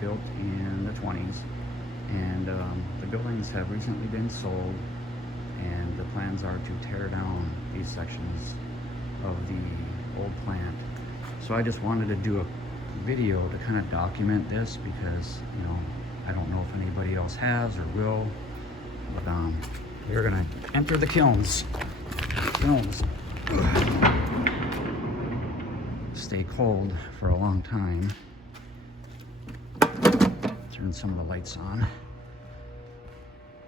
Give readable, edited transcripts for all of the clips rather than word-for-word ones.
built in the 20s, and the buildings have recently been sold, and the plans are to tear down these sections of the old plant. So I just wanted to do a video to kind of document this, because I don't know if anybody else has or will, but we're gonna enter the kilns. Stay cold for a long time. Turn some of the lights on.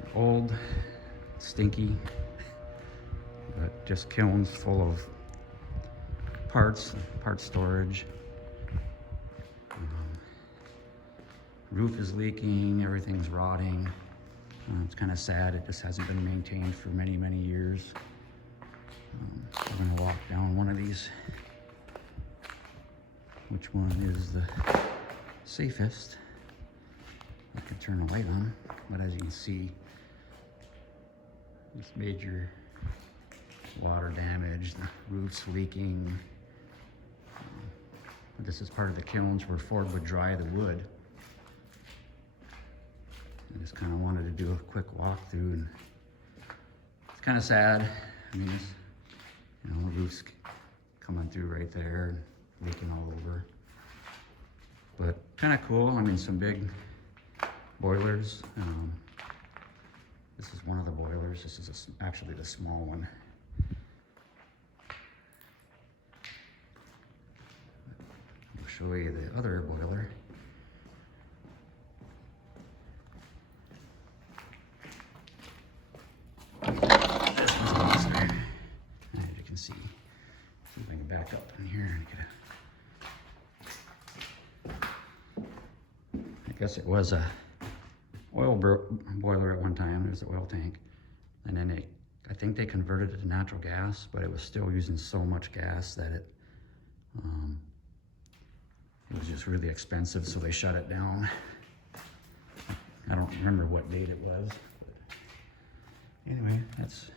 They're old, stinky, but just kilns full of part storage. Roof is leaking, everything's rotting. It's kind of sad, it just hasn't been maintained for many, many years. I'm gonna walk down one of these. Which one is the safest? I can turn the light on, but as you can see, this major water damage, the roof's leaking. This is part of the kilns where Ford would dry the wood. I just kind of wanted to do a quick walkthrough, and it's kind of sad. I mean, the roof's coming through right there, leaking all over. But kind of cool. I mean, some big boilers. This is one of the boilers. This is actually the small one. I'll show you the other boiler. This one's closer. As you can see if I can back up in here and get I guess it was a oil boiler at one time. There's the oil tank, and then I think they converted it to natural gas, but it was still using so much gas that it was just really expensive, so they shut it down. I don't remember what date it was, but anyway, that's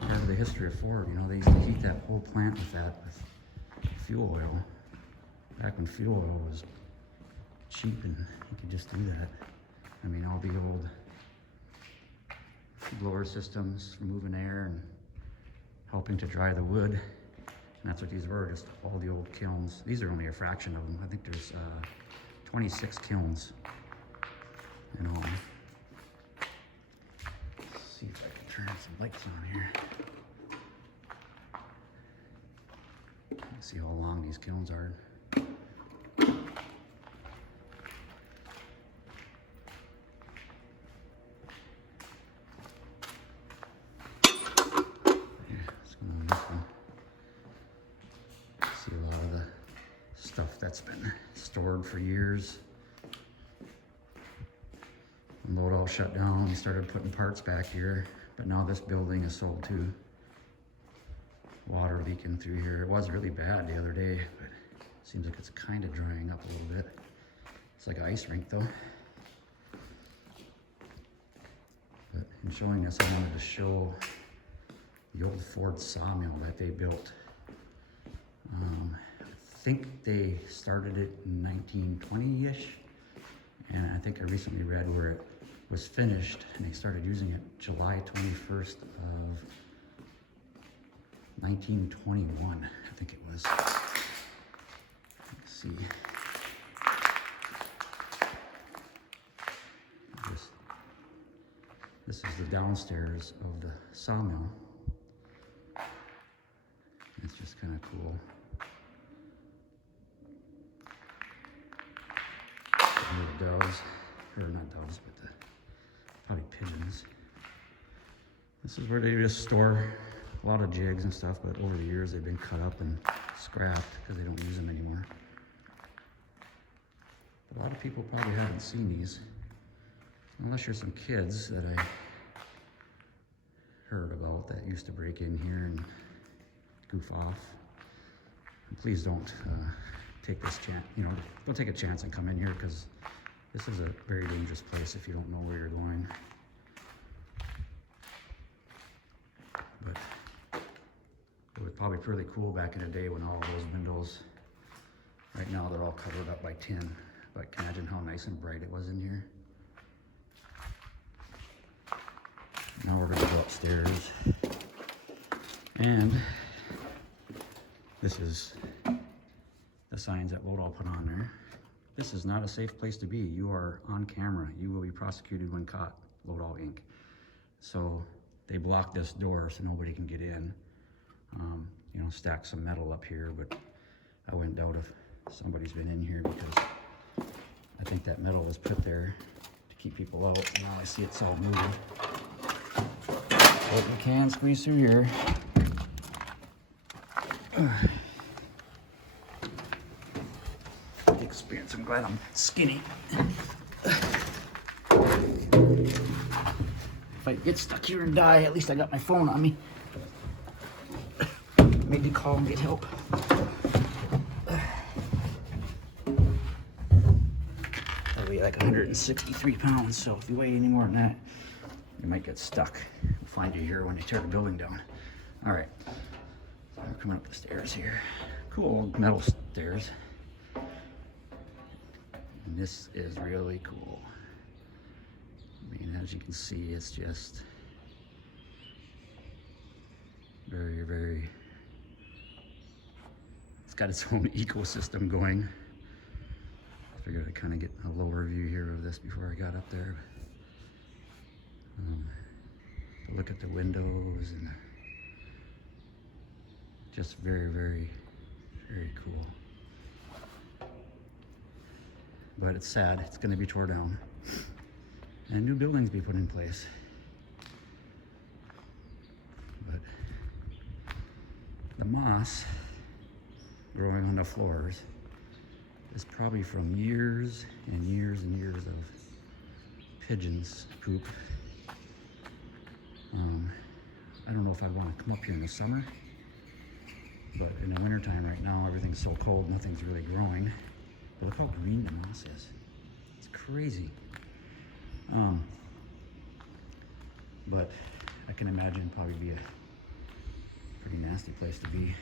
part of the history of Ford. They used to heat that whole plant with fuel oil. Back when fuel oil was cheap and you could just do that. I mean, all the old blower systems for moving air and helping to dry the wood. And that's what these were, just all the old kilns. These are only a fraction of them. I think there's 26 kilns in all. Let's see if I can turn some lights on here. Let's see how long these kilns are. See a lot of the stuff that's been stored for years. When load all shut down, we started putting parts back here, but now this building is sold too. Water leaking through here. It was really bad the other day, but it seems like it's kind of drying up a little bit. It's like an ice rink though. But in showing this, I wanted to show the old Ford Sawmill that they built. I think they started it in 1920-ish, and I think I recently read where it was finished and they started using it July 21st of 1921, I think it was. Let's see. This is the downstairs of the sawmill. It's just kind of cool. The doves, or not doves, but probably pigeons. This is where they just store a lot of jigs and stuff, but over the years they've been cut up and scrapped because they don't use them anymore. But a lot of people probably haven't seen these, unless you're some kids that I heard about that used to break in here and goof off. And please don't take this chance, don't take a chance and come in here, because this is a very dangerous place if you don't know where you're going. But it was probably pretty cool back in the day when all those windows, right now they're all covered up by tin, but can you imagine how nice and bright it was in here? Now we're gonna go upstairs. And this is the signs that Lodall put on there. This is not a safe place to be. You are on camera. You will be prosecuted when caught, Lodall Inc. So they blocked this door so nobody can get in. You know, stack some metal up here, but I wouldn't doubt if somebody's been in here because I think that metal was put there to keep people out. Now I see it's all moving. But we can squeeze through here. The experience, I'm glad I'm skinny. If I get stuck here and die, at least I got my phone on me. Maybe call and get help. I weigh like 163 pounds, so if you weigh any more than that, you might get stuck. We'll find you here when they tear the building down. All right, so we're coming up the stairs here. Cool old metal stairs. And this is really cool. I mean, as you can see, it's just very, very, it's got its own ecosystem going. I figured I'd kind of get a lower view here of this before I got up there. To look at the windows and just very, very, very cool. But it's sad, it's gonna be torn down and new buildings be put in place. But the moss growing on the floors is probably from years and years and years of pigeons' poop. I don't know if I want to come up here in the summer, but in the wintertime right now, everything's so cold, nothing's really growing. But look how green the moss is. It's crazy. But I can imagine probably be a pretty nasty place to be.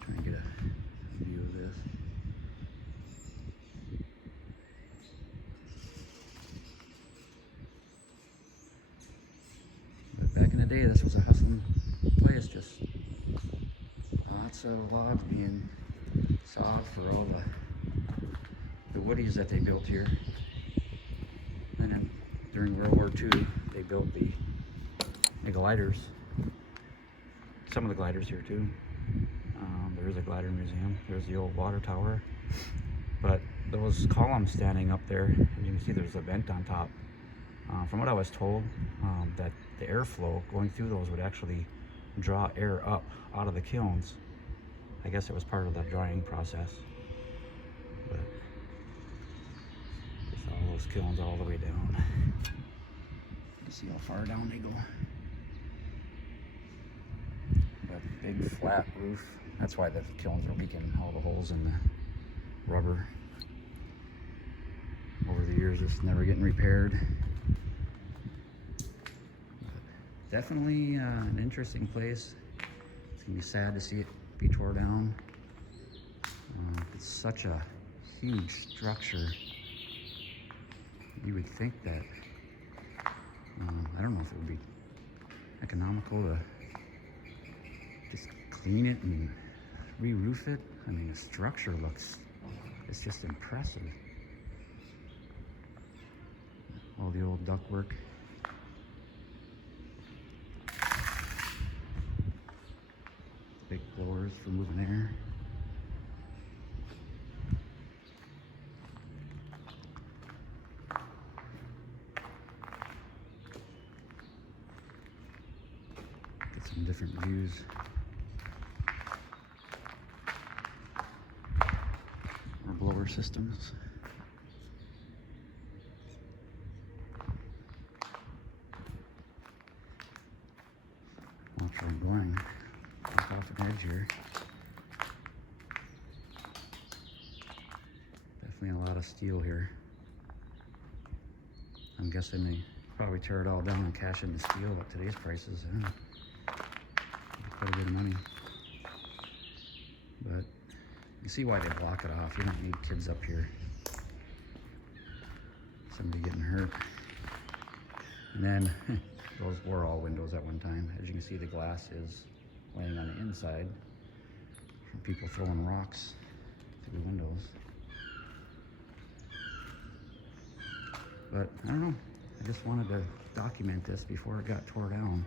Trying to get a view of this. But back in the day, this was a hustling place, just lots of logs being sawed for all the woodies that they built here. And then during World War II, they built the gliders. Some of the gliders here too. There is a glider museum. There's the old water tower. But those columns standing up there, and you can see there's a vent on top. From what I was told, that the airflow going through those would actually draw air up out of the kilns. I guess it was part of the drying process. But it's all those kilns all the way down. You see how far down they go. But big flat roof. That's why the kilns are leaking all the holes in the rubber. Over the years, it's never getting repaired. But definitely an interesting place. It's gonna be sad to see it be tore down. It's such a huge structure. You would think that, I don't know if it would be economical to just clean it and re-roof it. I mean, the structure looks, it's just impressive. All the old ductwork. Big blowers for moving air. Get some different views. More blower systems. Watch where I'm going. Off an edge here. Definitely a lot of steel here. I'm guessing they probably tear it all down and cash in the steel at today's prices. Quite a bit of money. But You see why they block it off. You don't need kids up here. Somebody getting hurt. And then those were all windows at one time. As you can see, the glass is laying on the inside from people throwing rocks through the windows. But I don't know. I just wanted to document this before it got tore down.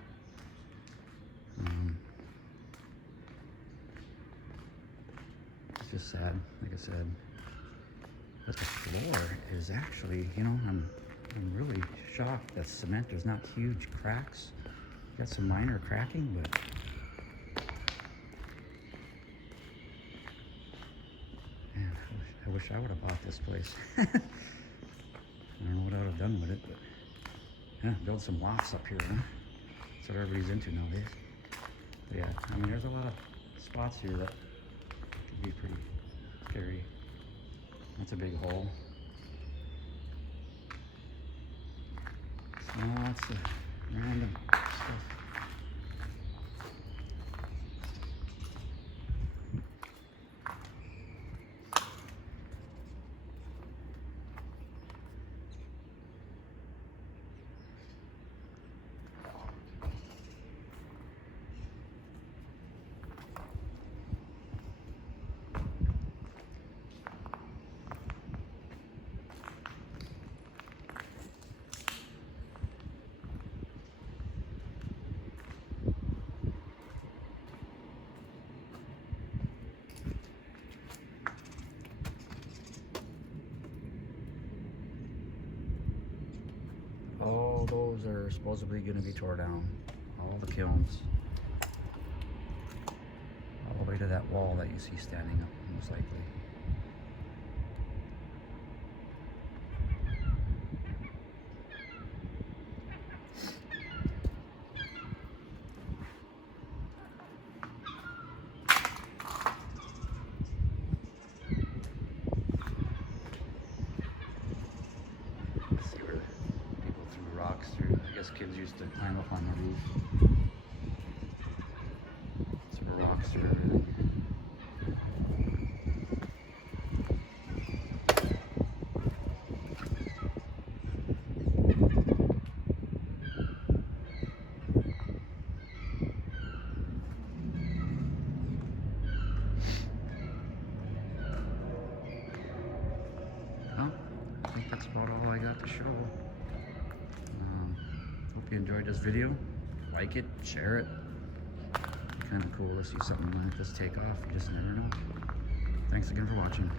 It's just sad, like I said. But the floor is actually, you know, I'm really shocked that cement. There's not huge cracks. Got some minor cracking, but man, I wish I would have bought this place. I don't know what I would have done with it, but yeah, build some lofts up here, huh? That's what everybody's into nowadays. But yeah, I mean, there's a lot of spots here that could be pretty scary. That's a big hole. Lots of random stuff. All those are supposedly going to be tore down. All the kilns. All the way to that wall that you see standing up, most likely. Through. I guess kids used to climb up on the roof. Some rocks through everything. Well, I think that's about all I got to show. Hope you enjoyed this video. Like it, share it. Kind of cool to see something like this take off. You just never know. Thanks again for watching.